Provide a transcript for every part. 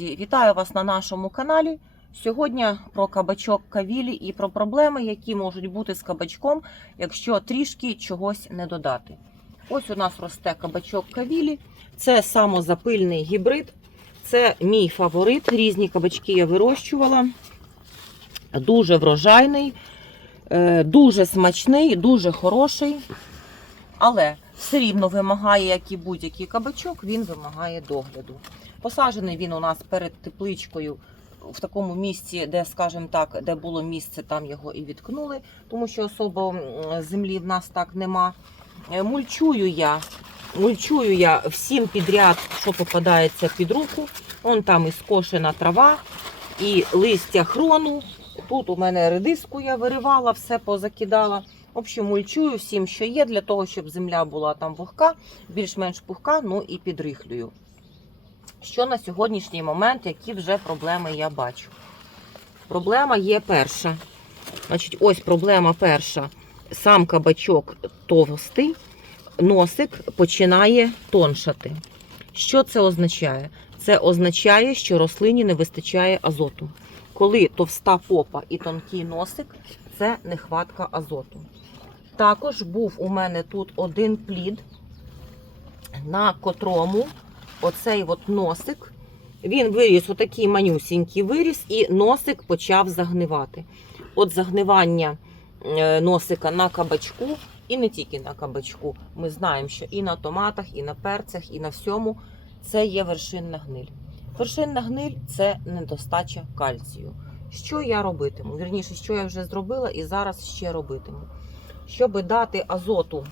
Вітаю вас на нашому каналі. Сьогодні про кабачок кавілі і про проблеми, які можуть бути з кабачком, якщо трішки чогось не додати. Ось у нас росте кабачок кавілі. Це самозапильний гібрид. Це мій фаворит. Різні кабачки я вирощувала. Дуже врожайний, е, дуже смачний, дуже хороший. Але все рівно вимагає, як і будь-який кабачок, він вимагає догляду. Посаджений він у нас перед тепличкою в такому місці, де, скажімо так, де було місце, там його і відкнули, тому що особо землі в нас так нема. Е, Мульчую я, мульчую я всім підряд, що попадається під руку. Вон там і скошена трава, і листя хрону. Тут у мене редиску я виривала, все позакидала. В общем, мульчую всім, що є, для того, щоб земля була там вогка, більш-менш пухка, ну і підрихлюю. Що на сьогоднішній момент, які вже проблеми я бачу? Проблема є перша. Значить, ось проблема перша. Сам кабачок товстий, носик починає тоншати. Що це означає? Це означає, що рослині не вистачає азоту. Коли товста попа і тонкий носик, це нехватка азоту. Також був у мене тут один плід, на котрому оцей от носик, він виріс, отакий манюсінький виріс, і носик почав загнивати. От загнивання е, носика на кабачку, і не тільки на кабачку. Ми знаємо, що і на томатах, і на перцях, і на всьому це є вершинна гниль. Вершинна гниль це недостача кальцію. Що я робитиму? Вірніше, що я вже зробила і зараз ще робитиму. Щоб дати азоту,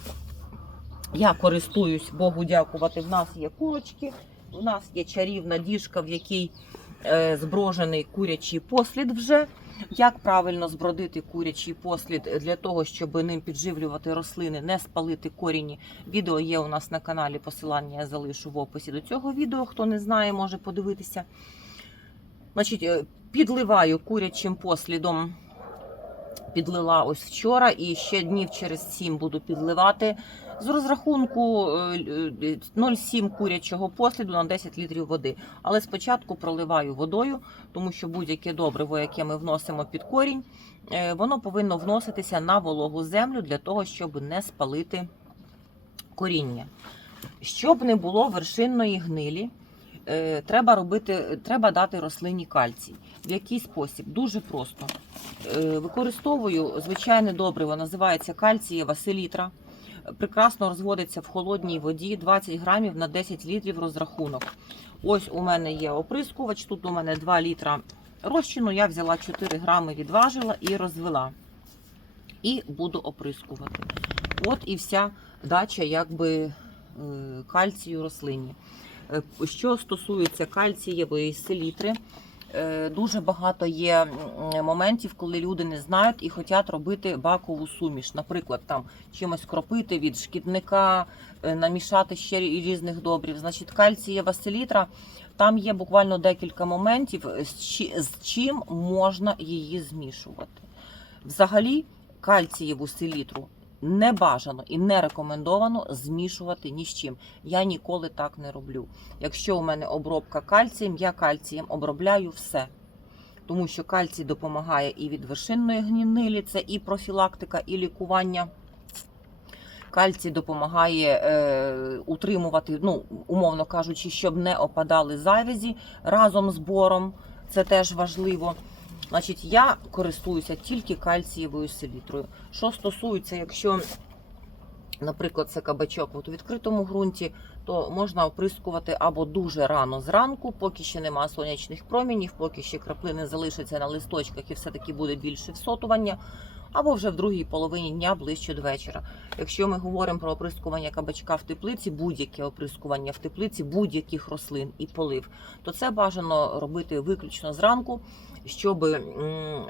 я користуюсь, Богу дякувати. В нас є курочки, в нас є чарівна діжка, в якій е, зброжений курячий послід вже. Як правильно збродити курячий послід для того, щоб ним підживлювати рослини, не спалити корінні. Відео є у нас на каналі. Посилання я залишу в описі до цього відео. Хто не знає, може подивитися. Значить, е, підливаю курячим послідом. Підлила ось вчора і ще днів через 7 буду підливати з розрахунку е, е, 0,7 курячого посліду на 10 літрів води. Але спочатку проливаю водою, тому що будь-яке добриво, яке ми вносимо під корінь, е, воно повинно вноситися на вологу землю для того, щоб не спалити коріння. Щоб не було вершинної гнилі, е, треба робити, треба дати рослині кальцій. В який спосіб? Дуже просто. Е, Використовую звичайне добриво, називається кальцієва селітра. Прекрасно розводиться в холодній воді 20 грамів на 10 літрів розрахунок. Ось у мене є оприскувач, тут у мене 2 літра розчину. Я взяла 4 грами, відважила і розвела. І буду оприскувати. От і вся дача якби е, кальцію рослині. Е, Що стосується кальцієвої селітри, дуже багато є моментів, коли люди не знають і хочуть робити бакову суміш. Наприклад, там чимось кропити від шкідника, е, намішати ще різних добрів. Значить, кальцієва селітра. Там є буквально декілька моментів, е, з чим можна її змішувати. Взагалі, кальцієву селітру не бажано і не рекомендовано змішувати ні з чим. Я ніколи так не роблю. Якщо у мене обробка кальцієм, я кальцієм обробляю все. Тому що кальцій допомагає і від вершинної гнінилі, це і профілактика, і лікування. Кальцій допомагає е, утримувати, ну, умовно кажучи, щоб не опадали завязі разом з бором. Це теж важливо. Значить, я користуюся тільки кальцієвою селітрою. Що стосується, якщо, наприклад, це кабачок от у відкритому ґрунті, то можна оприскувати або дуже рано зранку, поки ще нема сонячних промінів, поки ще краплини залишаться на листочках і все-таки буде більше всотування, або вже в другій половині дня ближче до вечора. Якщо ми говоримо про оприскування кабачка в теплиці, будь-яке оприскування в теплиці будь-яких рослин і полив, то це бажано робити виключно зранку, щоб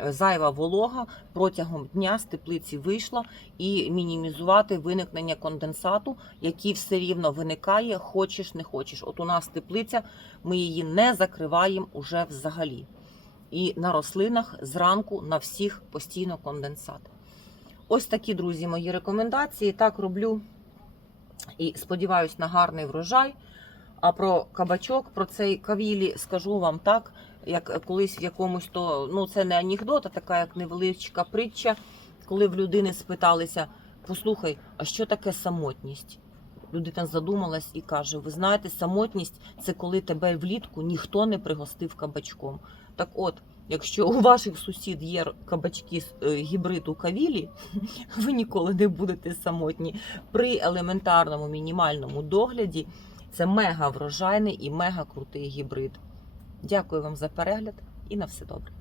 зайва волога протягом дня з теплиці вийшла і мінімізувати виникнення конденсату, який все рівно виникає, хочеш не хочеш. От у нас теплиця, ми її не закриваємо уже взагалі. І на рослинах зранку на всіх постійно конденсат. Ось такі, друзі, мої рекомендації. Так роблю і сподіваюся на гарний врожай. А про кабачок, про цей кавілі скажу вам так, як колись в якомусь то ну це не анекдот, а така як невеличка притча, коли в людини спиталися: послухай, а що таке самотність? Людина задумалась і каже: Ви знаєте, самотність це коли тебе влітку ніхто не пригостив кабачком. Так от, якщо у ваших сусід є кабачки з е, гібриду кавілі, ви ніколи не будете самотні. При елементарному мінімальному догляді це мега врожайний і мега крутий гібрид. Дякую вам за перегляд і на все добре.